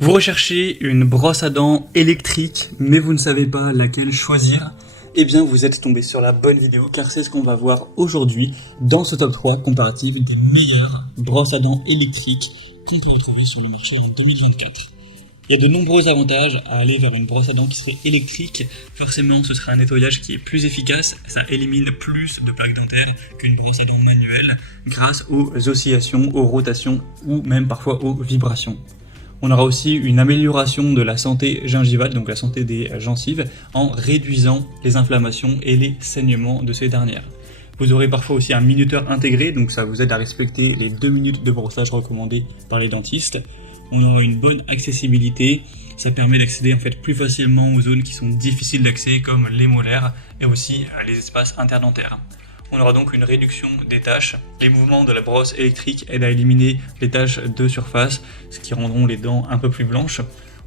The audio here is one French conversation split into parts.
Vous recherchez une brosse à dents électrique, mais vous ne savez pas laquelle choisir? Eh bien, vous êtes tombé sur la bonne vidéo, car c'est ce qu'on va voir aujourd'hui dans ce top 3 comparatif des meilleures brosses à dents électriques qu'on peut retrouver sur le marché en 2024. Il y a de nombreux avantages à aller vers une brosse à dents qui serait électrique. Forcément, ce sera un nettoyage qui est plus efficace, ça élimine plus de plaques dentaires qu'une brosse à dents manuelle, grâce aux oscillations, aux rotations ou même parfois aux vibrations. On aura aussi une amélioration de la santé gingivale, donc la santé des gencives, en réduisant les inflammations et les saignements de ces dernières. Vous aurez parfois aussi un minuteur intégré, donc ça vous aide à respecter les 2 minutes de brossage recommandées par les dentistes. On aura une bonne accessibilité, ça permet d'accéder en fait plus facilement aux zones qui sont difficiles d'accès comme les molaires et aussi les espaces interdentaires. On aura donc une réduction des taches. Les mouvements de la brosse électrique aident à éliminer les taches de surface, ce qui rendront les dents un peu plus blanches.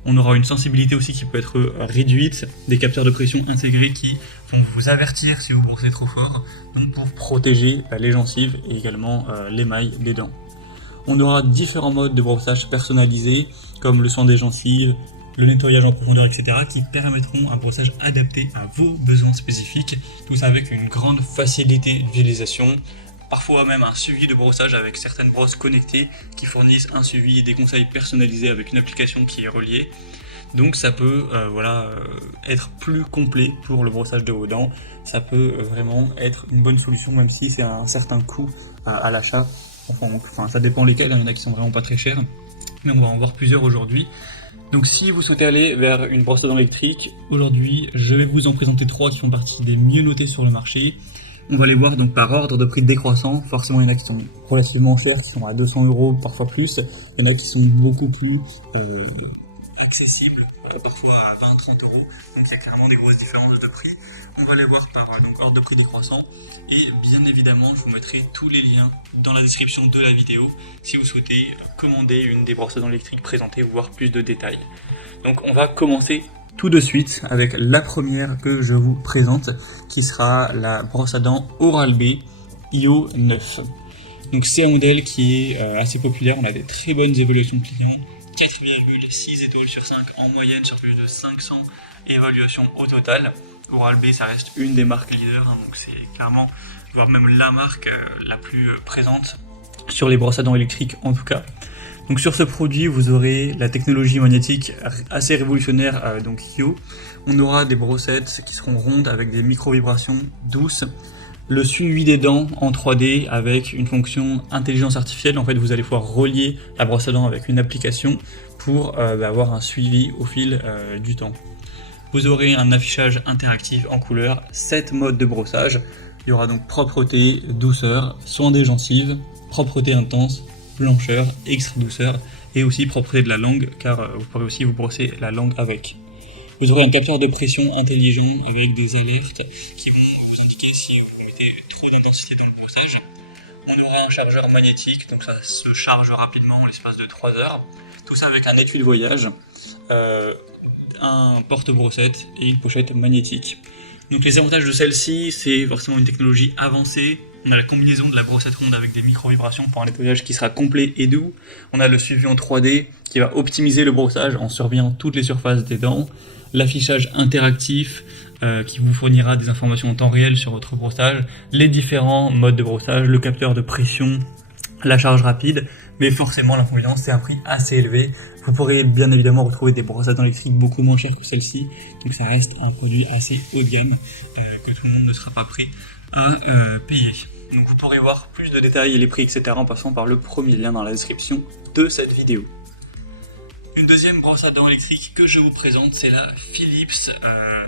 On aura une sensibilité aussi qui peut être réduite, des capteurs de pression intégrés qui vont vous avertir si vous brossez trop fort, donc pour protéger les gencives et également l'émail des dents. On aura différents modes de brossage personnalisés, comme le soin des gencives, le nettoyage en profondeur, etc., qui permettront un brossage adapté à vos besoins spécifiques, tout ça avec une grande facilité d'utilisation, parfois même un suivi de brossage avec certaines brosses connectées qui fournissent un suivi et des conseils personnalisés avec une application qui est reliée. Donc ça peut être plus complet pour le brossage de vos dents, ça peut vraiment être une bonne solution même si c'est un certain coût à l'achat. Enfin, ça dépend lesquels, il y en a qui sont vraiment pas très chers, mais on va en voir plusieurs aujourd'hui. Donc si vous souhaitez aller vers une brosse à dents électrique, aujourd'hui je vais vous en présenter 3 qui font partie des mieux notés sur le marché. On va les voir donc par ordre de prix décroissant. Forcément il y en a qui sont relativement chers, qui sont à 200 €, parfois plus. Il y en a qui sont beaucoup plus accessibles, parfois à 20-30 €. Donc il y a clairement des grosses différences de prix. On va les voir par ordre de prix décroissant. Et bien évidemment je vous mettrai tous les liens dans la description de la vidéo si vous souhaitez commander une des brosses à dents électriques présentées ou voir plus de détails. Donc on va commencer tout de suite avec la première que je vous présente qui sera la brosse à dents Oral-B IO 9. Donc c'est un modèle qui est assez populaire, on a des très bonnes évaluations clients, 4,6 étoiles sur 5 en moyenne sur plus de 500 évaluations au total. Oral-B ça reste une des marques leaders, donc c'est clairement, voire même la marque la plus présente sur les brosses à dents électriques en tout cas. Donc sur ce produit vous aurez la technologie magnétique assez révolutionnaire donc IO. On aura des brossettes qui seront rondes avec des micro-vibrations douces. Le suivi des dents en 3D avec une fonction intelligence artificielle. En fait vous allez pouvoir relier la brosse à dents avec une application pour avoir un suivi au fil du temps. Vous aurez un affichage interactif en couleur, 7 modes de brossage. Il y aura donc propreté, douceur, soin des gencives, propreté intense, blancheur, extra douceur et aussi propreté de la langue car vous pourrez aussi vous brosser la langue avec. Vous aurez un capteur de pression intelligent avec des alertes qui vont vous indiquer si vous mettez trop d'intensité dans le brossage. On aura un chargeur magnétique, donc ça se charge rapidement en l'espace de 3 heures. Tout ça avec un étui de voyage, un porte-brossette et une pochette magnétique. Donc les avantages de celle-ci, c'est forcément une technologie avancée. On a la combinaison de la brossette ronde avec des micro-vibrations pour un nettoyage qui sera complet et doux. On a le suivi en 3D qui va optimiser le brossage en surveillant toutes les surfaces des dents. L'affichage interactif qui vous fournira des informations en temps réel sur votre brossage. Les différents modes de brossage, le capteur de pression, la charge rapide. Mais forcément l'inconvénient c'est un prix assez élevé. Vous pourrez bien évidemment retrouver des brosses à dents électriques beaucoup moins chères que celle-ci. Donc ça reste un produit assez haut de gamme que tout le monde ne sera pas prêt à payer. Donc vous pourrez voir plus de détails et les prix etc. en passant par le premier lien dans la description de cette vidéo. Une deuxième brosse à dents électrique que je vous présente, c'est la Philips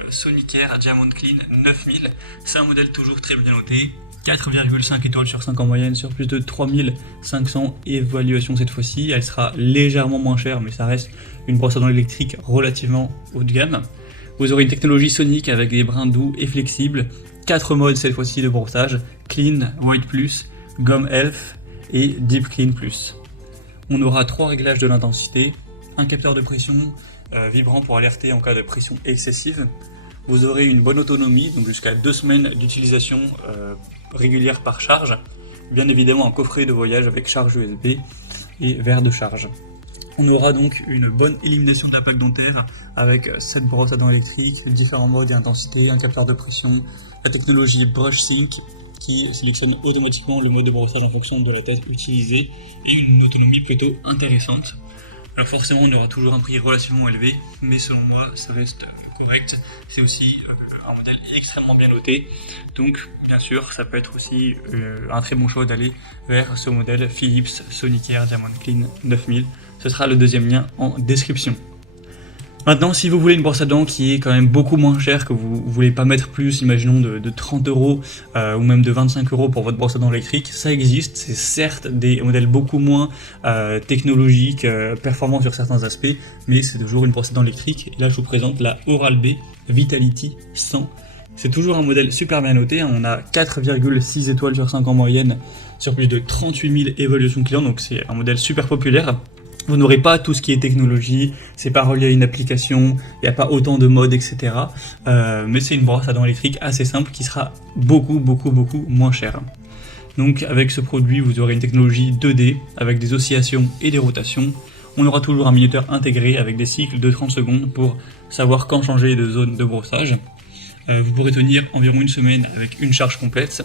Sonicare Diamond Clean 9000. C'est un modèle toujours très bien noté, 4,5 étoiles sur 5 en moyenne sur plus de 3500 évaluations cette fois-ci. Elle sera légèrement moins chère, mais ça reste une brosse à dents électrique relativement haut de gamme. Vous aurez une technologie sonique avec des brins doux et flexibles, 4 modes cette fois-ci de brossage, Clean, White Plus, Gum Elf et Deep Clean Plus. On aura 3 réglages de l'intensité, un capteur de pression vibrant pour alerter en cas de pression excessive. Vous aurez une bonne autonomie, donc jusqu'à 2 semaines d'utilisation régulière par charge. Bien évidemment un coffret de voyage avec charge USB et verre de charge. On aura donc une bonne élimination de la plaque dentaire avec cette brosse à dents électrique, différents modes et intensités, un capteur de pression, la technologie Brush Sync qui sélectionne automatiquement le mode de brossage en fonction de la tête utilisée et une autonomie plutôt intéressante. Alors forcément on aura toujours un prix relativement élevé, mais selon moi ça reste correct. C'est aussi un modèle extrêmement bien noté, donc bien sûr ça peut être aussi un très bon choix d'aller vers ce modèle Philips Sonicare Diamond Clean 9000. Ce sera le deuxième lien en description. Maintenant, si vous voulez une brosse à dents qui est quand même beaucoup moins chère, que vous voulez pas mettre plus, imaginons de 30 € ou même de 25 € pour votre brosse à dents électrique, ça existe. C'est certes des modèles beaucoup moins technologiques, performants sur certains aspects, mais c'est toujours une brosse à dents électrique. Et là, je vous présente la Oral-B Vitality 100. C'est toujours un modèle super bien noté. On a 4,6 étoiles sur 5 en moyenne sur plus de 38 000 évaluations clients, donc c'est un modèle super populaire. Vous n'aurez pas tout ce qui est technologie, c'est pas relié à une application, il n'y a pas autant de modes, etc. Mais c'est une brosse à dents électrique assez simple qui sera beaucoup moins chère. Donc avec ce produit, vous aurez une technologie 2D avec des oscillations et des rotations. On aura toujours un minuteur intégré avec des cycles de 30 secondes pour savoir quand changer de zone de brossage. Vous pourrez tenir environ une semaine avec une charge complète.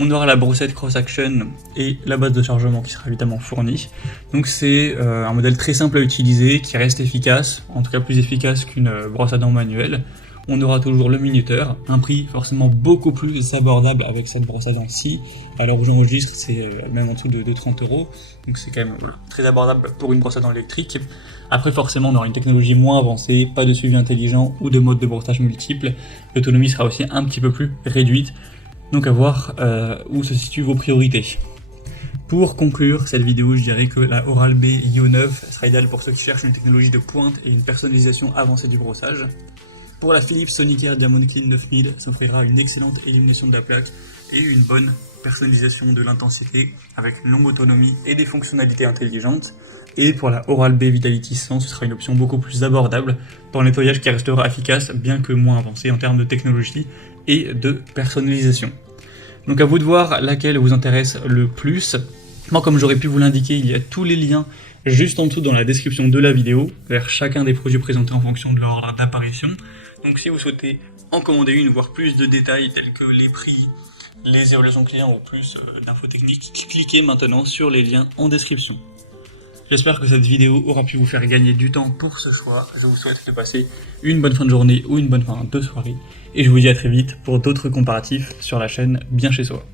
On aura la brossette Cross Action et la base de chargement qui sera évidemment fournie. Donc c'est un modèle très simple à utiliser, qui reste efficace, en tout cas plus efficace qu'une brosse à dents manuelle. On aura toujours le minuteur, un prix forcément beaucoup plus abordable avec cette brosse à dents-ci. À l'heure où j'enregistre, c'est même en dessous de 30 €, donc c'est quand même très abordable pour une brosse à dents électrique. Après forcément on aura une technologie moins avancée, pas de suivi intelligent ou de mode de brossage multiple. L'autonomie sera aussi un petit peu plus réduite. Donc à voir où se situent vos priorités. Pour conclure cette vidéo, je dirais que la Oral-B IO9 sera idéale pour ceux qui cherchent une technologie de pointe et une personnalisation avancée du brossage. Pour la Philips Sonicare Diamond Clean 9000, ça offrira une excellente élimination de la plaque et une bonne personnalisation de l'intensité avec une longue autonomie et des fonctionnalités intelligentes. Et pour la Oral-B Vitality 100, ce sera une option beaucoup plus abordable pour un nettoyage qui restera efficace bien que moins avancé en termes de technologie et de personnalisation. Donc à vous de voir laquelle vous intéresse le plus. Moi, comme j'aurais pu vous l'indiquer, il y a tous les liens juste en dessous dans la description de la vidéo vers chacun des produits présentés en fonction de leur ordre d'apparition. Donc si vous souhaitez en commander une, voire plus de détails tels que les prix, les évaluations clients ou plus d'infos techniques, cliquez maintenant sur les liens en description. J'espère que cette vidéo aura pu vous faire gagner du temps pour ce soir. Je vous souhaite de passer une bonne fin de journée ou une bonne fin de soirée. Et je vous dis à très vite pour d'autres comparatifs sur la chaîne Bien Chez Soi.